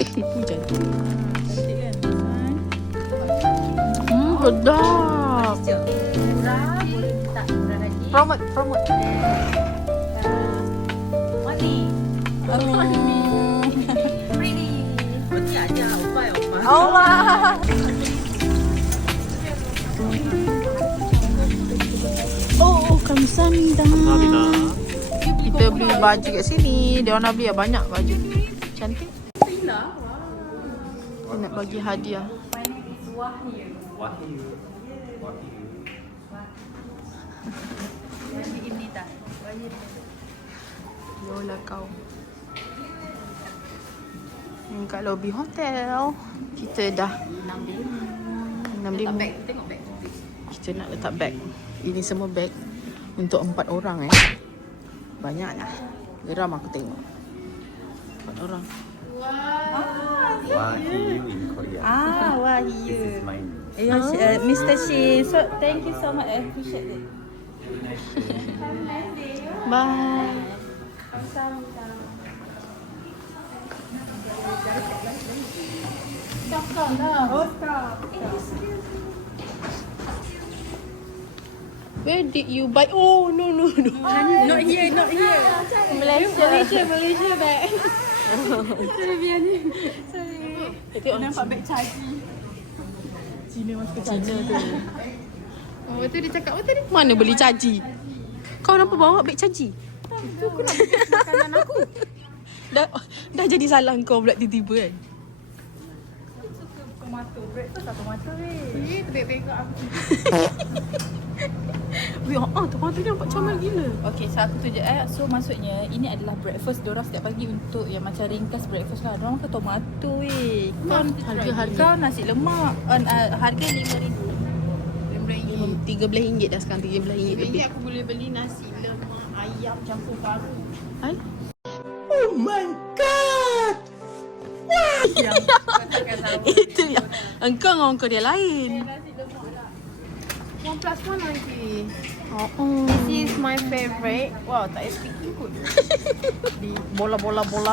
Hujan. Cantik kan? Sedap. Murah, boleh minta murah lagi. Promote. Money. Pretty. Money aja, opa. Allah. Oh, kamsahamnida. Kita beli baju kat sini. Dia orang nak beli banyak baju. Cantik. Dia nak bagi hadiah. My name is Wahyu. Wahyu Imnita. Yolah kau. Ni kat lobby hotel. Kita dah 6 Letak beg, tengok beg. Kita nak letak beg. Ini semua beg untuk 4 orang Banyaklah. Geram aku tengok. 4 orang. Wahyu in Korea. Wahyu. This is mine. Mr. Shin. So thank you so much. I appreciate it. Bye. Where did you buy? Oh, no. Not here. Malaysia bag. Sorry. Nampak beg caji. Cina masuk Cina tu. Oh, tu dia cakap apa tadi? Mana beli caji? Kau kenapa bawa beg caji? Itu aku nak beli makanan aku. Dah jadi salah kau pula tiba-tiba kan? Suka tomato. Breakfast tak tomato weh. Beg-beg aku. Weh, tomato ni nampak comel gila. Okay, so aku tunjuk So maksudnya ini adalah breakfast diorang setiap pagi untuk yang macam ringkas breakfast lah. Diorang makan tomato weh. Harga. Kau nasi lemak harga RM5. RM13 dah sekarang, RM13 lebih. Aku boleh beli nasi lemak ayam campur paru. Hai? Oh my god! Yang kau takkan tahu. Itu yang engkau dengan kau dia lain. Nasi lemak lah. 1+1 lagi. Oh. This is my favorite. Wow, tak payah speaking kot. Di bola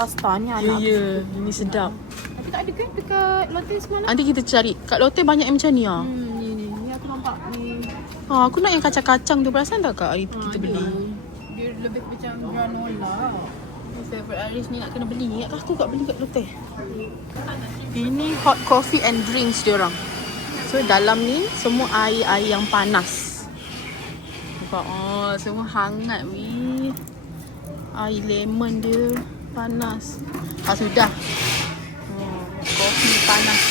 starnya anak. Ya, ini sedap. Tapi tak ada kan dekat Lotte semalam? Nanti kita cari. Kat Lotte banyak yang macam ni Ni aku nampak ni. Aku nak yang kacang-kacang tu. Perasan tak kak hari tu kita beli? Dia lebih macam granola. Favorite Aris ni nak kena beli. Ingat aku kat beli kat Lotte. Ini hot coffee and drinks diorang. So dalam ni semua air yang panas. Nampak? Semua hangat weh. Air lemon dia panas. Sudah. Kopi panas.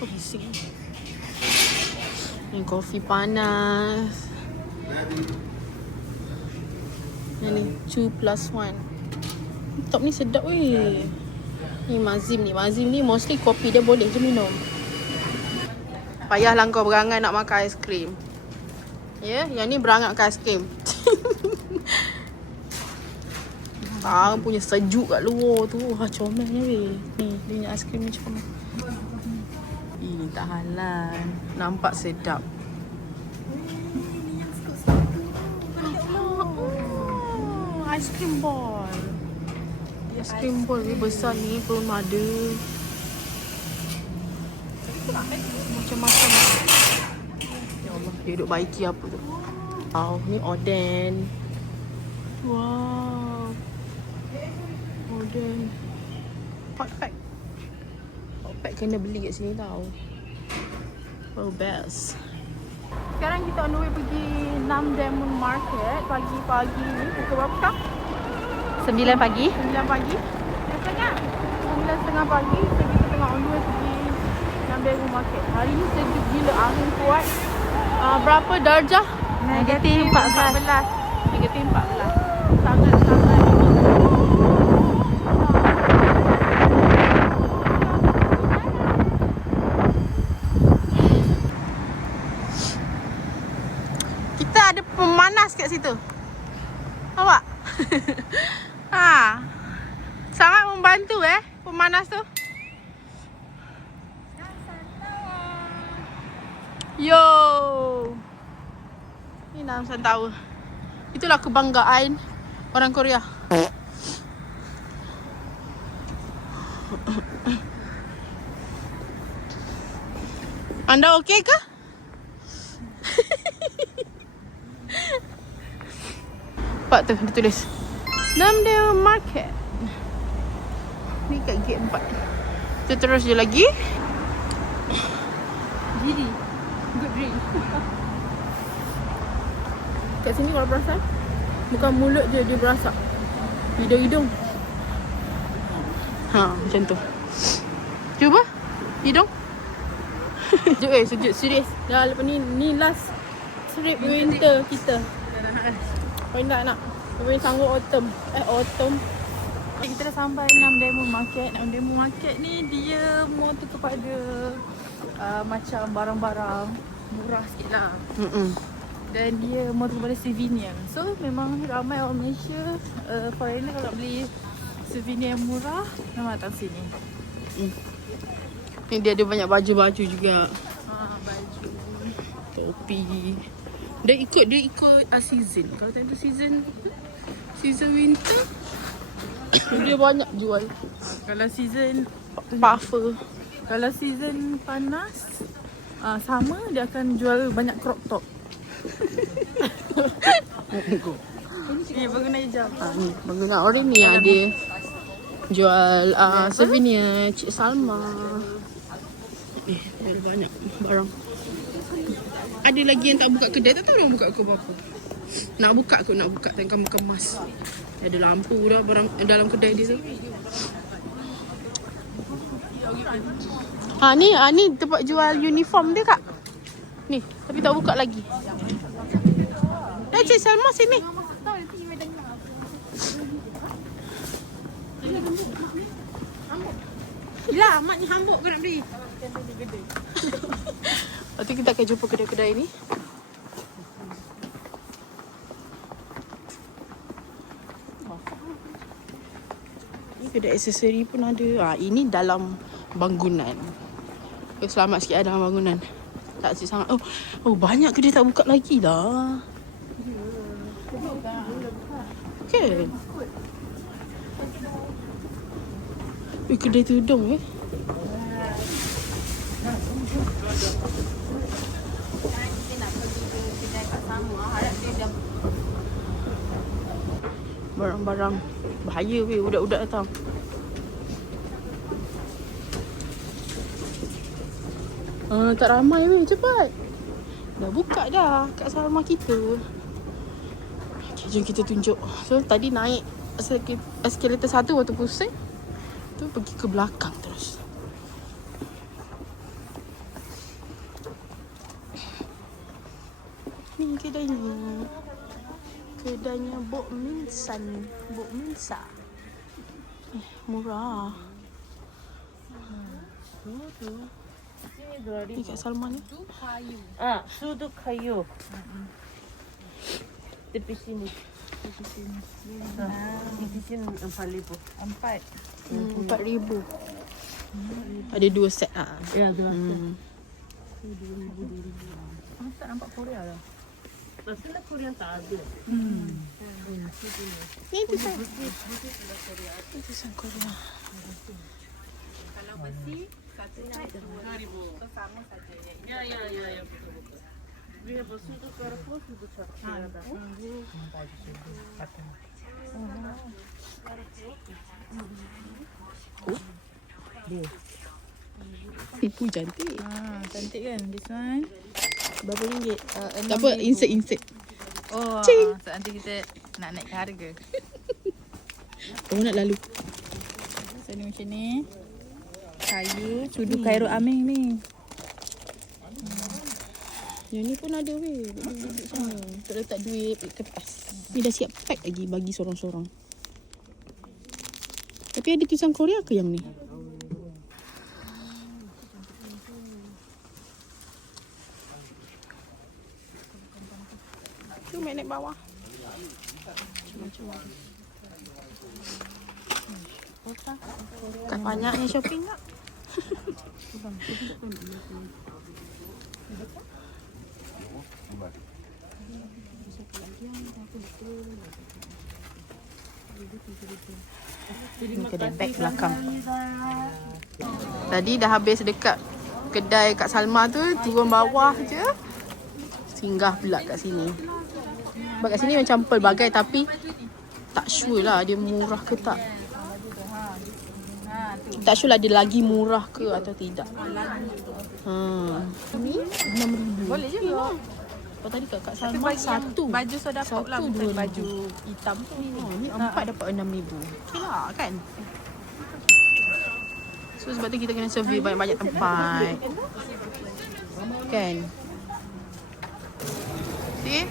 Oh bising. Ni kopi panas. Ni 2+1. Top ni sedap weh. Ni Mazim ni mostly kopi dia boleh je minum. Payahlah kau berangan nak makan aiskrim. Ya, yang ni berangan makan aiskrim. Punya sejuk kat luar tu. Comelnya weh. Ni, dia punya aiskrim ni comel. Ini tak halal. Nampak sedap. Aiskrim ball. Aiskrim ball ni besar ni belum ada. Macam-macam. Ya Allah, dia duduk baiki apa tu. Ni oden. Wow. Oden. Hot pack. Hot pack kena beli kat sini tau. Oh, best. Sekarang kita on the way pergi Nam Diamond Market. Pagi-pagi ni, pukul berapa kak? 9 pagi. 9 pagi. 9:30 pagi. So kita tengah on the way pergi Nam Diamond Market. Hari ni sejuk gila, angin kuat. Berapa darjah? Negatif 14. Negatif 14. Sangat-sangat. Kita ada pemanas kat situ. Nampak? Sangat membantu pemanas tu. Yo. Ni Namsan Tower. Itulah kebanggaan orang Korea. Anda okey ke? Nampak tu dia tulis Namdale Market. Ni kat gate 4. Kita terus je lagi. Gini. Good drink. Kat sini kalau perasan, bukan mulut je dia berasak. Hidung-hidung. Ha, macam tu. Cuba. Hidung. Sejuk serius. Dah lepas ni last trip winter kita. Kau nak. Kau boleh sanggup autumn. Autumn. Kita dah sampai Namdale Market. Namdale Market ni dia more tu kepada macam barang-barang murah sikit lah. Dan dia more tu kepada souvenir. So memang ramai orang Malaysia foreigner kalau beli souvenir murah memang datang sini. Ni dia ada banyak baju-baju juga. Baju. Topi. Dia ikut season. Kalau time tu season winter dia banyak jual. Kalau season Puffer. Kalau season panas sama dia akan jual banyak crop top. Ini berguna hijau. Ni pengguna orang ni ada jual souvenir Cik Salma. Ada banyak barang. Ada lagi yang tak buka kedai, tak tahu orang buka ke berapa. Nak buka time kamu kemas. Ada lampu dah barang dalam kedai dia tu. Ni tempat jual uniform dia, Kak. Ni, tapi tak buka lagi. Cik Salma sini. Yelah, mak ni hambuk ke nak beli? Lepas tu kita akan jumpa kedai-kedai ni. Ni kedai aksesori pun ada. Ini dalam bangunan. Selamat sikit dalam bangunan. Tak asyik sangat. Oh, banyak kedai tak buka lagi dah. Okay. Kedai tudung barang-barang bahaya budak-budak datang. Tak ramai cepat. Dah buka dah kat Salma kita. Okay, jom kita tunjuk. So tadi naik eskalator 1 waktu pusing. Tu pergi ke belakang terus. Ni kedainya. Kedainya Bok Minsan. Bok Minsa. Murah. Ni kat Salma ni. Sudu kayu. Tepi sini. Di sini 4,000. 4,000. Ada 2 set lah. Ya, 2 set. Tak nampak Korea lah. Rasanya Korea tak ada. Ni design. Ni design Korea. Kalau besi satunya 2,000. So sama saja. Ya, betul. We have a sudu karpo, sudu chakra. Tipu cantik. Cantik kan this one? Berapa ringgit? Tak apa, insert. Oh, Cing. so nanti kita nak naikkan harga. Kamu nak lalu. So ni macam ni. Kayu, sudu Cairo Aming ni. Yang ni pun ada duduk sana. Untuk letak duit, kertas. Ni dah siap pack lagi bagi sorang-sorang. Tapi ada tulisan Korea ke yang ni? Tu naik bawah. Macam-macam. Kan banyaknya shopping tak? Ni kedai beg belakang. Tadi dah habis dekat kedai Kak Salma tu, turun bawah je. Singgah pula kat sini. Sebab kat sini macam pelbagai tapi tak sure lah dia murah ke tak. Tak sure lah dia lagi murah ke atau tidak. Ni 6,000. Boleh juga. Kalau tadi Kak Salma satu. Baju soda pop lah, Satu bukan 2,000. baju hitam tu. Ni 4 dapat 6,000. Okey lah kan. So sebab tu kita kena survey banyak-banyak tempat. Kan. See?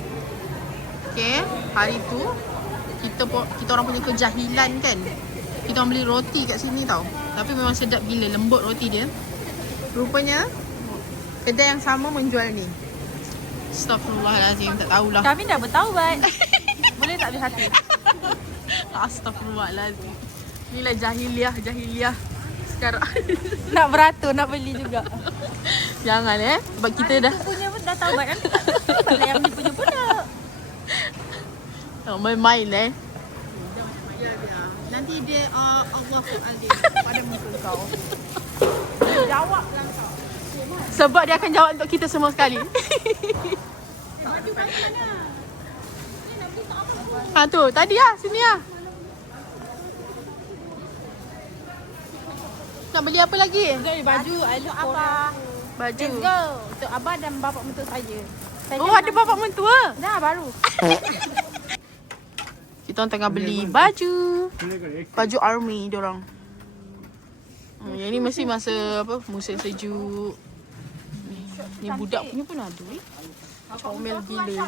Okay, hari tu kita orang punya kejahilan kan. Kita orang beli roti kat sini tau. Tapi memang sedap gila, lembut roti dia. Rupanya kedai yang sama menjual ni. Astaghfirullahalazim, tak tahulah. Kami dah bertaubat. Boleh tak beli hati? Astaghfirullahalazim. Inilah jahiliah sekarang. Nak beratur, nak beli juga. Jangan sebab kita dah Punya pun dah taubat kan? Sebab yang dia punya pun dah. main-main Nanti dia Allahuakbar pada muka kau. Jawab lah kau. Sebab dia akan jawab untuk kita semua sekali. Tu, tadi sini Nak beli apa lagi? Kita beli baju, I look Abah. Baju. Let's go. Untuk Abah dan bapak mentua saya. Oh, ada bapak mentua. Dah baru. Kita orang tengah beli baju. Baju army diorang. Yang ni mesti masa musim sejuk. Ni budak punya pun ada comel gila.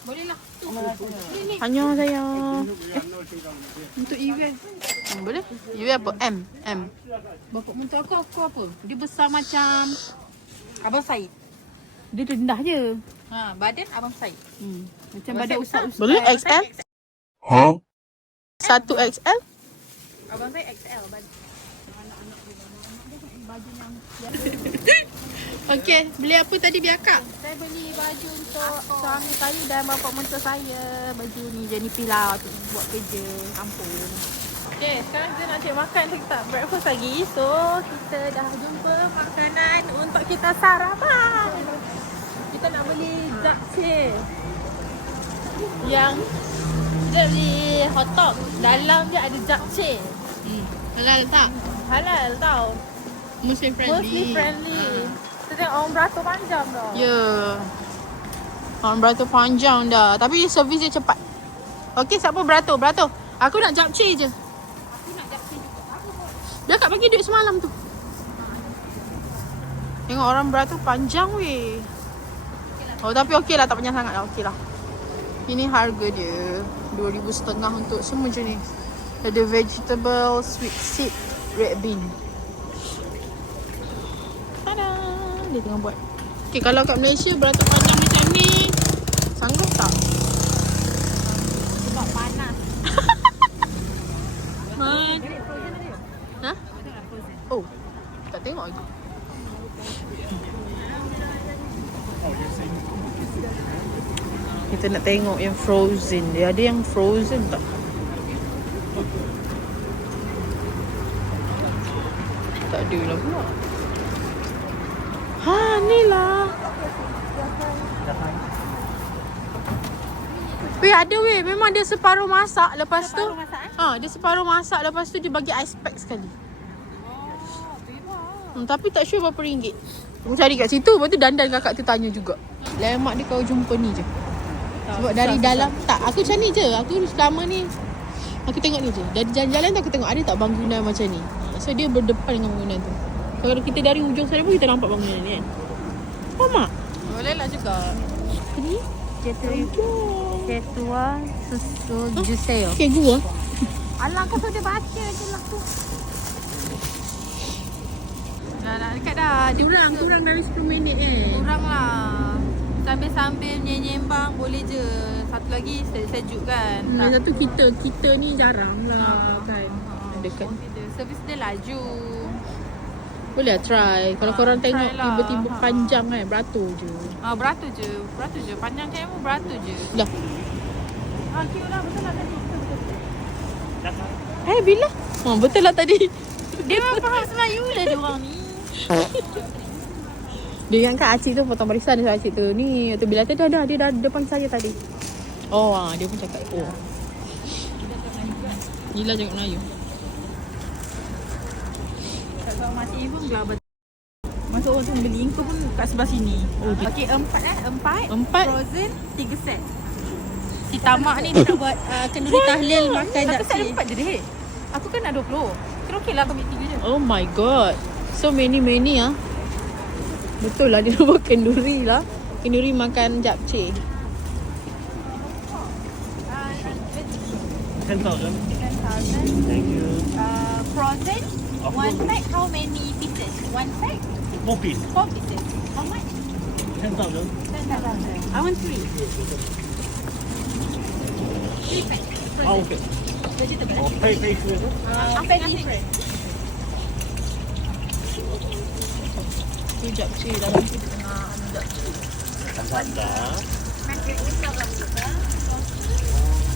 Boleh lah. Hanya sayang. Untuk Iwe. Boleh? Iwe apa? M. Bapak mentua aku apa? Dia besar macam Abang Said. Dia rendah je. Badan Abang Said. Macam badan ustaz-ustaz. Boleh XL? Satu XL? Abang Said XL badan. Okey, beli apa tadi biar Kak? Saya beli baju untuk suami saya dan bapak mentua saya. Baju ni jenis pilau untuk buat kerja kampung. Okay, sekarang kita nak cari makan. So, kita breakfast lagi. So, kita dah jumpa makanan untuk kita sarapan. Kita nak beli japchae. Yang kita beli hotdog. Dalam dia ada japchae. Halal tak? Halal tau. Muslim friendly. Muslim friendly. Kita tengok orang beratur panjang tau. Ya. Orang beratur panjang dah. Tapi servis dia cepat. Okey, siapa beratur? Aku nak japchae je. Dia kat bagi duit semalam tu. Tengok orang beratur panjang weh. Oh tapi okey lah, tak panjang sangat lah. Okey lah. Ini harga dia 2,500 untuk semua jenis. Ada vegetable, sweet seed, red bean. Tada! Dia tengah buat. Okay, kalau kat Malaysia beratur panjang macam ni, sanggup tak? Sebab panas. Ha? Oh, tak tengok lagi. Kita nak tengok yang frozen. Dia ada yang frozen tak? Tak ada lah pula. Ni lah. Weh, ada weh. Memang dia separuh masak. Lepas tu dia separuh masak. Lepas tu dia bagi ice pack sekali. Tapi tak sure berapa ringgit. Aku cari kat situ. Lepas tu dandan kakak tu tanya juga. Lemak dia kau jumpa ni je. Sebab dari dalam aku macam ni je. Aku selama ni aku tengok ni je. Dari jalan-jalan tu aku tengok ada tak bangunan macam ni. So dia berdepan dengan bangunan tu. Kalau kita dari ujung sana pun kita nampak bangunan ni kan. Faham tak? Boleh lah juga. Ni Ketua susu juseo. okay, gua. Alah kau sudah baca je lah tu. Dah dekat dah. Kurang dari 10 minit Kurang lah. Sambil-sambil nyembang boleh je. Satu lagi sejuk kan. Satu kita ni jarang lah kan. Dekat. Servis dia laju. Boleh lah try. Kalau korang tengok lah. tiba-tiba panjang kan, beratur je. Beratur je. Panjang cakap pun beratur je. Dah. Cute lah, betul lah tadi. Bila? Betul lah tadi. Dia memang faham Melayu lah dia orang ni. Dia ingatkan Acik tu potong barisan. Dia Acik tu ni tu bila tadi dia dah depan saya tadi. Dia pun cakap Gila cakap Melayu. Kat seorang mati pun gelap. Masuk orang tu beli kau pun kat sebelah sini. Okey, 4 frozen 3 set. Si tamak ni dia nak buat kenduri tahlil makan Satu dak set eh. ada 4 je dek. Aku kan nak 20. Kira okey lah aku ambil 3 je. Oh my god. So many ah. Betul lah dia nak buat kenduri lah. Kenduri makan japchae. 10,000. 10,000. Thank you. Frozen Of one course. pack how many pieces? One pack 4 piece. 4 pieces. How much? 10,000. 10,000. I want 3. 3 pack. Okay. Vegetable. Oh, pay first. Apa yang different? Tu japchae dalam tu. 감사합니다.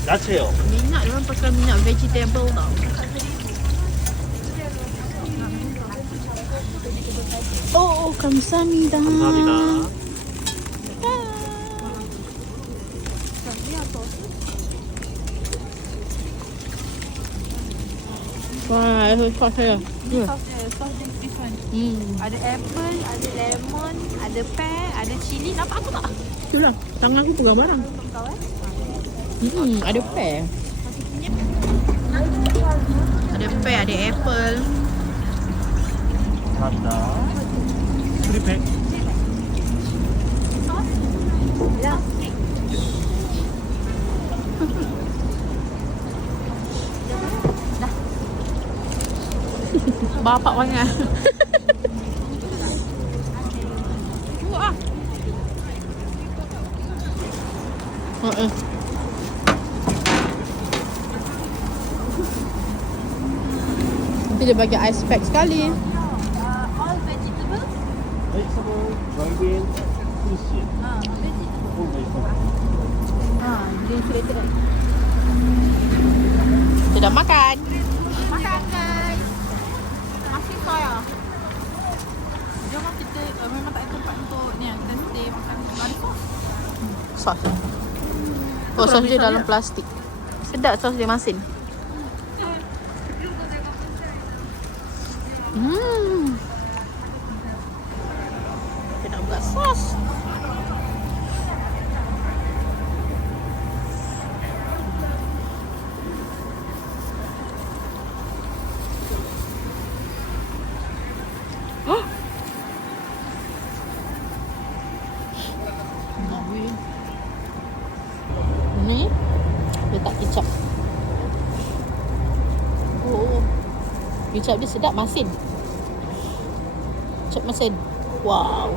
야채요. Minyak dia orang pakai minyak vegetable tau. 감사합니다. 감사합니다. Wah, sos saya. Sauce dia different. Ada apple, ada lemon, ada pear, ada chili. Nampak aku tak? Itulah, tangan aku pegang barang. Untuk kau Ada pear. Ada pear, ada apple. 감사합니다. 프리팩. Ya. Bapak banyak. Tunggu ah. Nanti dia bagi ice pack sekali. All vegetable. vegetable, dry bean, fish. Vegetable. Full vegetable. Dia cerita. Kita dah makan. Makan guys. Masih saya. Jom kita memang tak ada tempat untuk ni kita stay makan ada sos. Sos. Oh, sos dia dalam plastik. Sedap sos dia masin. Kita nak buat sos. Ni letak kicap. Oh, kicap dia sedap, masin. Kicap masin. Wow.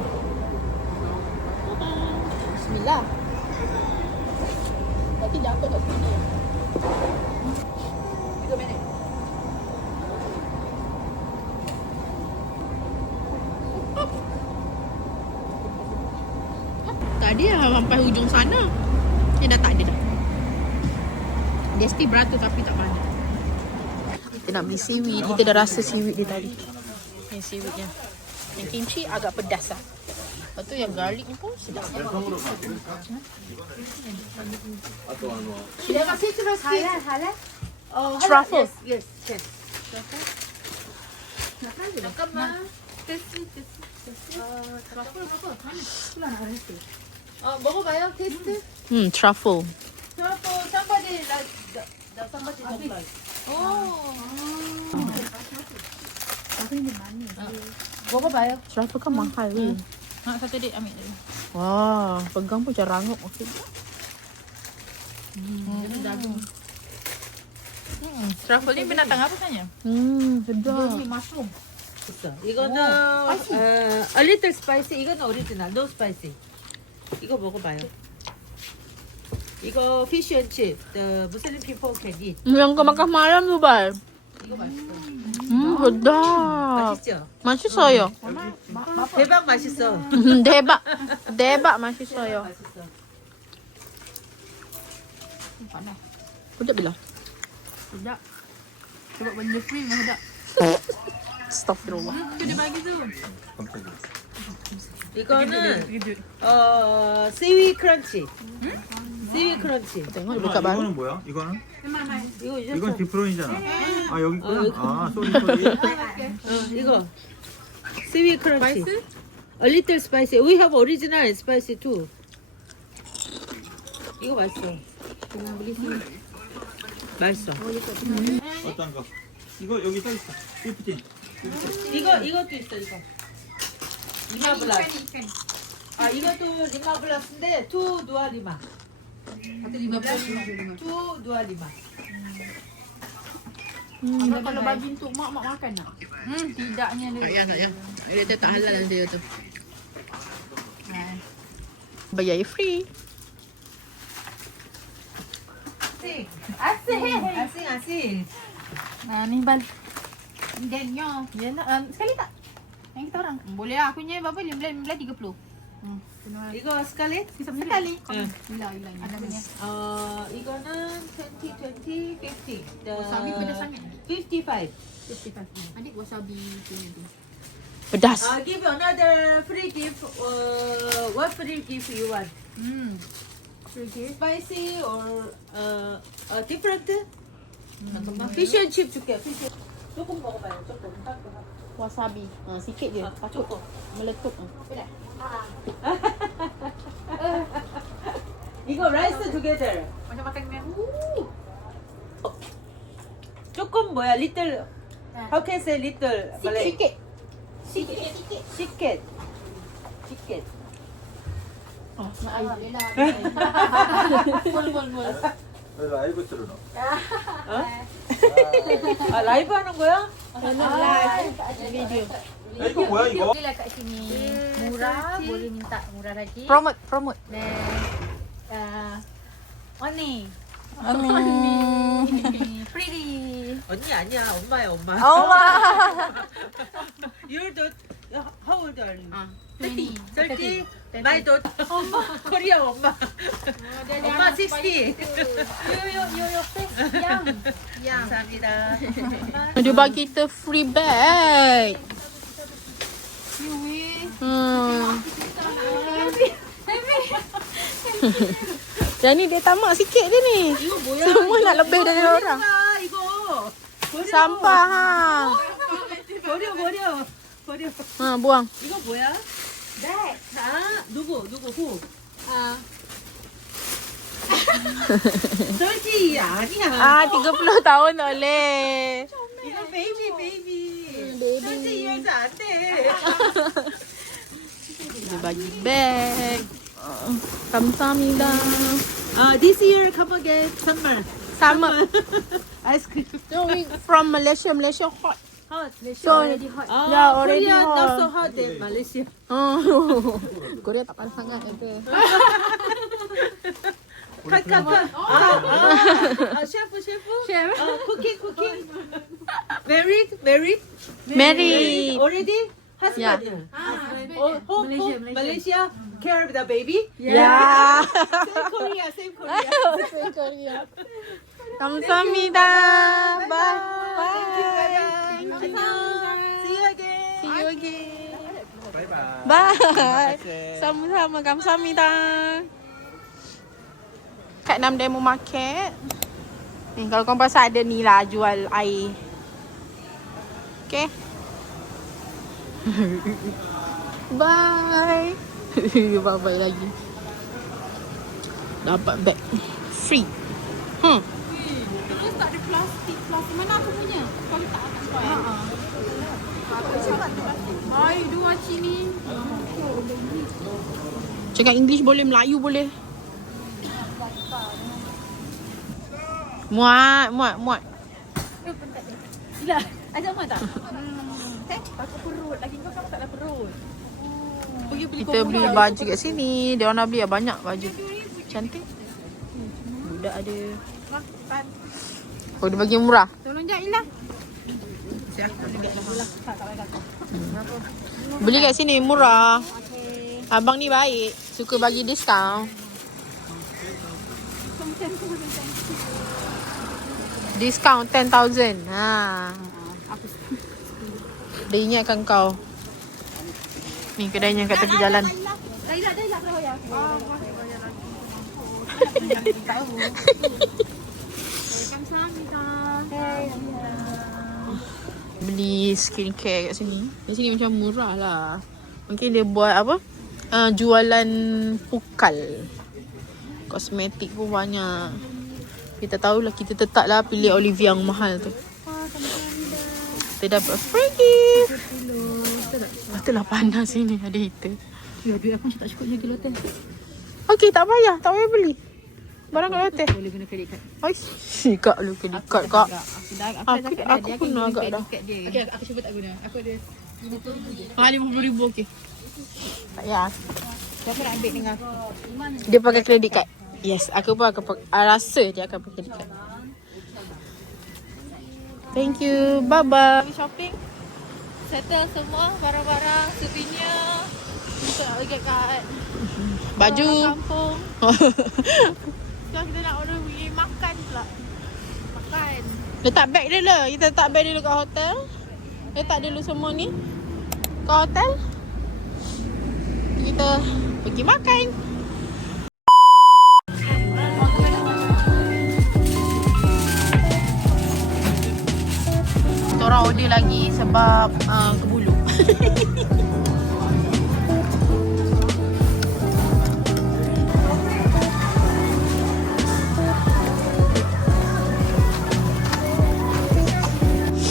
Bismillah. Nanti jatuh kat sini. 3 minit. Tadi dah sampai hujung sana. Dia dah tak ada dah. Dia still beratur tapi tak banyak. Kita nak beli seaweed. Kita dah rasa seaweed dia tadi. Ni seaweednya. Yang kimchi agak pedas lah. Lepas tu yang garlic ni pun sedap. Halal. Oh, Truffle. Yes. Nakama. Testi. Truffle apa? Itulah nak rasa. Baru bayar testi. Truffle. Truffle somebody like somebody don't like. Oh. Tapi ni manis. Baru bayar. Truffle kan mahal ni. Nak satu dik ambil dulu. Wah, pegang pun macam rangup. Okay. Ini daging. Truffle Ini binatang apa sebenarnya? sedap. Mushroom. 이거는 a little spicy. 이거는 오리지널, no spicy. 이거 먹어봐요. 이거 fish and chip. The Muslim people can eat. Yang kau makan malam tu, Bal. 이거 맛있어. Sedap. 맛있죠? Masih saya. 대박 맛있어. Debak masih saya. 맛있어. Sedap bila? Sedap. Sebab benda free memang sedap. Astaghfirullah. Tu dia bagi tu. 깜짝이야. 이거는 seaweed crunchy. seaweed crunchy. Tengok dia buka baru. 이거는 뭐야? 이거는? 이거 이건 디프론이잖아. 아 여기 있구나. 여기. 아 쏘리 쏘리. 이거 seaweed crunchy. A little spicy. We have original and spicy too. 이거 맛있어. 맛있어. 어떤 거? 이거 여기 써 있어. 15. 이것도 있어 이거. 리마 블라스. 아 이것도 리마 블라스인데 투 누아 리마. 투 누아 리마. Abang kalau bagi untuk mak makan tak? Tidaknya dia. Tak payah. Dia tak halal dia tu. Bayar air free. 아싱. Ni bal. Dan yo. Ya nak sekali tak? Yang kita orang. Boleh lah. Aku punya berapa? 15 30. 이거 스칼렛? Sekali. 응. Hilang. Ada banyak. 이거는 20, 50. Wasabi pedas sangat. 55. 55. Adik wasabi punya tu. Pedas. Give another free gift. What free gift you want? Spicy or different? 잠깐만. Fish and chip 줄게. Fish. 조금 먹어봐요. 조금. Wasabi. Sikit je. Takut 조금. meletup. 이거 rice together. Macam makan dengan 조금 뭐야? Little. How can I say little? Sikit. Chicken. Oh, mak air. 라이브 틀어놔. 아 라이브 하는 거야? Video. 야, 이거 뭐야 이거? Boleh lah kat sini. Murah, boleh minta murah lagi. Promote. Dan Oni. Pretty. 언니 아니야. 엄마야 엄마. Oma. You're the how old are you? 20. 30. My daughter. 엄마. 코리아 엄마. 엄마 60. Yo face young. 감사합니다. Dia bagi kita free bag. Jadi dia tamak sikit dia ni. Semua nak lebih dari orang. 이거 버려. Sampah ha. 버려. Buang. 이거 뭐야? 아 누구 후? 30 아니야. 30 tahun tak boleh. 이거 베이비. 30 years 안 돼. Dia bagi bag. Kamsahamnida. This year come again summer. Sama. Ice cream. No, we from Malaysia hot. Hot. So, yeah, already Korea not hot. so hot than Malaysia. Korea tak panas sangat itu. cut. 셰프. cooking. Married. Married. Already? Yeah. Husband. Home, Malaysia. Care of the baby. Yeah. Same Korea. Korea. Kamsahamnida. Bye. See you again. See you again. 바이바이. Bye. Sama-sama. Kamsahamnida. Kat Nam Demo Market. Ni kalau korang pasal ada ni lah jual air. Okay. Bye. Bye-bye lagi. Dapat bag. Free. Terus tak ada plastik. Mana aku punya? Kau letak atas kau ya? Hai, dua sini. Cakap English boleh, Melayu boleh. Muat. Gila. Ada mak tak? Takut perut. Lagi kau tak ada perut. Pergi beli Kita beli baju kat sini. Dia orang nak beli banyak baju. Cantik. Budak ada. Oh, dia bagi murah. Tolong jap Ila. Beli kat sini murah. Abang ni baik. Suka bagi diskaun. Discount 10,000. Ha. Dia ingatkan kau. Ni kedainya kat tepi jalan. Beli skincare kat sini. Di sini macam murah lah. Mungkin dia buat apa? Jualan pukal. Kosmetik pun banyak. Kita tahulah, kita tetaplah pilih Olivia yang mahal tu. Kita dapat free gift. Patutlah panas sini ada heater. Ya, duit aku tak cukup lagi hotel. Okey, tak payah beli. Barang kat hotel. Boleh guna credit card. Ais, kak lu credit card kak. Aku pun agak dah. Okey, aku cuba tak guna. Aku ada 50,000 okey. Tak payah. siapa nak ambil dengan aku. Dia pakai credit card. Yes, aku pun akan rasa dia akan pakai credit card. Thank you. Bye-bye. Kami shopping. Settle semua barang-barang souvenir. Kita nak pergi kat Baju. kampung. Sekarang kita nak order pergi makan pula. Makan. Letak beg dia lah. Kita letak beg dulu kat hotel. Letak dulu semua ni kat hotel. Kita pergi makan. Kita orang order lagi sebab kebulu.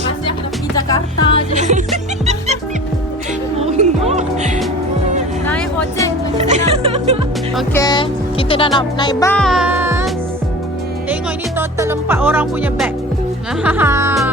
Masih aku nak pergi Jakarta je. Naik ojek. Okay, kita dah nak naik bas. Tengok ini total 4 orang punya beg. Hahaha.